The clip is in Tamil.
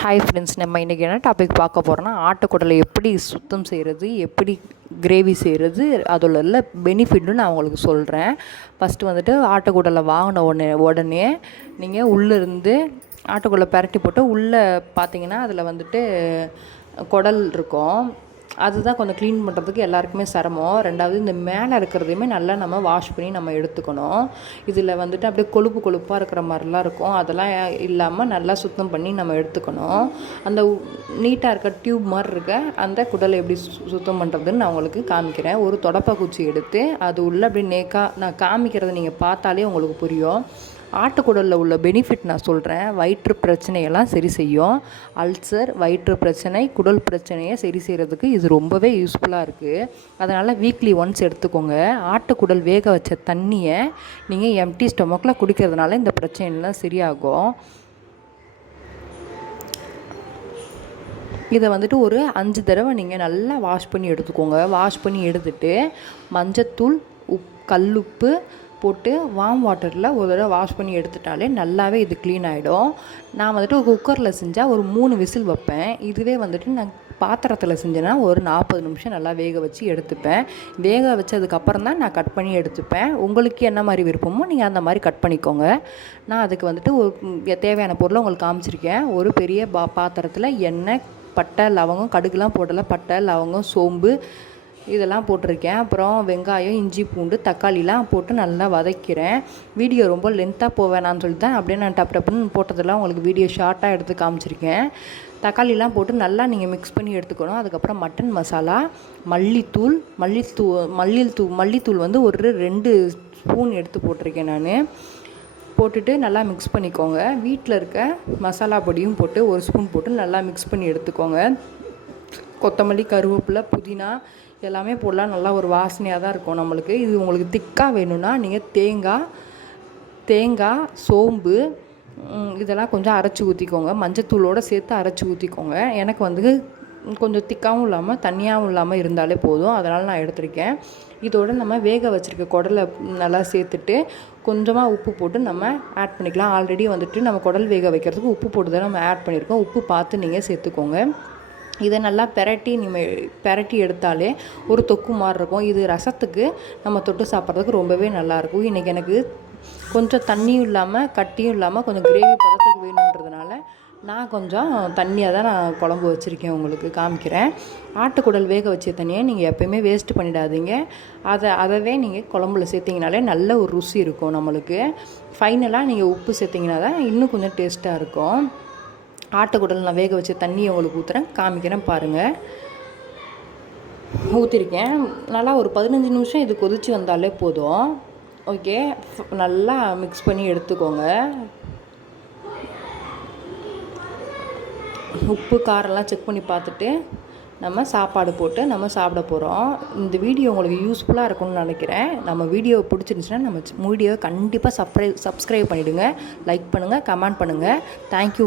ஹாய் ஃப்ரெண்ட்ஸ், நம்ம இன்றைக்கி என்ன டாபிக் பார்க்க போகிறோன்னா ஆட்டுக்குடலை எப்படி சுத்தம் செய்கிறது, எப்படி கிரேவி செய்கிறது, அதில் உள்ள பெனிஃபிட்னு நான் உங்களுக்கு சொல்கிறேன். ஃபஸ்ட்டு வந்துட்டு ஆட்டுக்குடலை வாங்கின உடனே நீங்கள் உள்ளேருந்து ஆட்டுக்குடலை பரட்டி போட்டு உள்ளே பார்த்தீங்கன்னா அதில் வந்துட்டு குடல் இருக்கும். அதுதான் கொஞ்சம் க்ளீன் பண்ணுறதுக்கு எல்லாருக்குமே சிரமம். ரெண்டாவது இந்த மேலே இருக்கிறதையுமே நல்லா நம்ம வாஷ் பண்ணி நம்ம எடுத்துக்கணும். இதில் வந்துட்டு அப்படியே கொழுப்பாக இருக்கிற மாதிரிலாம் இருக்கும். அதெல்லாம் இல்லாமல் நல்லா சுத்தம் பண்ணி நம்ம எடுத்துக்கணும். அந்த நீட்டாக இருக்க டியூப் மாதிரி இருக்க அந்த குடலை எப்படி சுத்தம் பண்ணுறதுன்னு நான் உங்களுக்கு காமிக்கிறேன். ஒரு தொடப்பக்குச்சி எடுத்து அது உள்ளே அப்படியே நேக்காக நான் காமிக்கிறத நீங்கள் பார்த்தாலே உங்களுக்கு புரியும். ஆட்டுக்குடலில் உள்ள பெனிஃபிட் நான் சொல்கிறேன். வயிற்று பிரச்சனையெல்லாம் சரி செய்யும். அல்சர், வயிற்று பிரச்சனை, குடல் பிரச்சனையை சரி செய்கிறதுக்கு இது ரொம்பவே யூஸ்ஃபுல்லாக இருக்குது. அதனால் வீக்லி ஒன்ஸ் எடுத்துக்கோங்க. ஆட்டுக்குடல் வேக வச்ச தண்ணியை நீங்கள் எம்டி ஸ்டொமக்கில் குடிக்கிறதுனால இந்த பிரச்சனைலாம் சரியாகும். இதை வந்துட்டு ஒரு 5 தடவை நீங்கள் நல்லா வாஷ் பண்ணி எடுத்துக்கோங்க. வாஷ் பண்ணி எடுத்துகிட்டு மஞ்சத்தூள், கல்லுப்பு போட்டு வார்ம் வாட்டரில் ஒரு தடவை வாஷ் பண்ணி எடுத்துட்டாலே நல்லாவே இது க்ளீன் ஆகிடும். நான் வந்துட்டு ஒரு குக்கரில் செஞ்சால் ஒரு 3 விசில் வைப்பேன். இதுவே வந்துட்டு நான் பாத்திரத்தில் செஞ்சேன்னா ஒரு 40 நிமிஷம் நல்லா வேக வச்சு எடுத்துப்பேன். வேக வச்சதுக்கப்புறம் தான் நான் கட் பண்ணி எடுத்துப்பேன். உங்களுக்கு என்ன மாதிரி விருப்பமோ நீங்கள் அந்த மாதிரி கட் பண்ணிக்கோங்க. நான் அதுக்கு வந்துட்டு ஒரு தேவையான பொருளை உங்களுக்கு காமிச்சிருக்கேன். ஒரு பெரிய பாத்திரத்தில் எண்ணெய், பட்டை, லவங்கம், கடுகுலாம் போடலை, பட்டை, லவங்கம், சோம்பு இதெல்லாம் போட்டிருக்கேன். அப்புறம் வெங்காயம், இஞ்சி, பூண்டு, தக்காளிலாம் போட்டு நல்லா வதக்கிறேன். வீடியோ ரொம்ப லென்த்தாக போவேணான்னு சொல்லி தான் அப்படியே நான் டப்புன்னு போட்டதெல்லாம் உங்களுக்கு வீடியோ ஷார்ட்டாக எடுத்து காமிச்சிருக்கேன். தக்காளிலாம் போட்டு நல்லா நீங்கள் மிக்ஸ் பண்ணி எடுத்துக்கணும். அதுக்கப்புறம் மட்டன் மசாலா, மல்லித்தூள் வந்து ஒரு 2 ஸ்பூன் எடுத்து போட்டிருக்கேன் நான். போட்டுட்டு நல்லா மிக்ஸ் பண்ணிக்கோங்க. வீட்டில் இருக்க மசாலா பொடியும் போட்டு 1 ஸ்பூன் போட்டு நல்லா மிக்ஸ் பண்ணி எடுத்துக்கோங்க. கொத்தமல்லி, கருவேப்பிலை, புதினா எல்லாமே போடலாம். நல்லா ஒரு வாசனையாக தான் இருக்கும் நம்மளுக்கு. இது உங்களுக்கு திக்காக வேணும்னா நீங்கள் தேங்காய், சோம்பு இதெல்லாம் கொஞ்சம் அரைச்சி ஊற்றிக்கோங்க. மஞ்சத்தூளோடு சேர்த்து அரைச்சி ஊற்றிக்கோங்க. எனக்கு வந்து கொஞ்சம் திக்காகவும் இல்லாமல் தண்ணியாகவும் இல்லாமல் இருந்தாலே போதும். அதனால் நான் எடுத்திருக்கேன். இதோடு நம்ம வேக வச்சுருக்க குடலை நல்லா சேர்த்துட்டு கொஞ்சமாக உப்பு போட்டு நம்ம ஆட் பண்ணிக்கலாம். ஆல்ரெடி வந்துட்டு நம்ம குடல் வேக வைக்கிறதுக்கு உப்பு போட்டு தான் நம்ம ஆட் பண்ணியிருக்கோம். உப்பு பார்த்து நீங்கள் சேர்த்துக்கோங்க. இதை நல்லா பெரட்டி எடுத்தாலே ஒரு தொக்கு மாதிரி இருக்கும். இது ரசத்துக்கு நம்ம தொட்டு சாப்பிட்றதுக்கு ரொம்பவே நல்லாயிருக்கும். இன்றைக்கி எனக்கு கொஞ்சம் தண்ணியும் இல்லாமல் கட்டியும் இல்லாமல் கொஞ்சம் கிரேவி பதத்துக்கு வேணுன்றதுனால நான் கொஞ்சம் தண்ணியாக தான் நான் குழம்பு வச்சுருக்கேன். உங்களுக்கு காமிக்கிறேன். ஆட்டுக்குடல் வேக வச்ச தண்ணியை நீங்கள் எப்போயுமே வேஸ்ட் பண்ணிடாதீங்க. அதவே நீங்கள் குழம்புல சேர்த்திங்கனாலே நல்ல ஒரு ருசி இருக்கும் நம்மளுக்கு. ஃபைனலாக நீங்கள் உப்பு சேர்த்திங்கன்னா தான் இன்னும் கொஞ்சம் டேஸ்ட்டாக இருக்கும். ஆட்டுக்குடல் நான் வேக வச்ச தண்ணியை உங்களுக்கு ஊற்றுறேன், காமிக்கிறேன் பாருங்கள். ஊற்றிருக்கேன். நல்லா ஒரு 15 நிமிஷம் இது கொதித்து வந்தாலே போதும். ஓகே, நல்லா மிக்ஸ் பண்ணி எடுத்துக்கோங்க. உப்பு காரெல்லாம் செக் பண்ணி பார்த்துட்டு நம்ம சாப்பாடு போட்டு நம்ம சாப்பிட போகிறோம். இந்த வீடியோ உங்களுக்கு யூஸ்ஃபுல்லாக இருக்கும்னு நினைக்கிறேன். நம்ம வீடியோ பிடிச்சிருந்துச்சுன்னா நம்ம வீடியோவை கண்டிப்பாக சப்ஸ்கிரைப் பண்ணிவிடுங்க. லைக் பண்ணுங்கள், கமெண்ட் பண்ணுங்கள். தேங்க்யூ.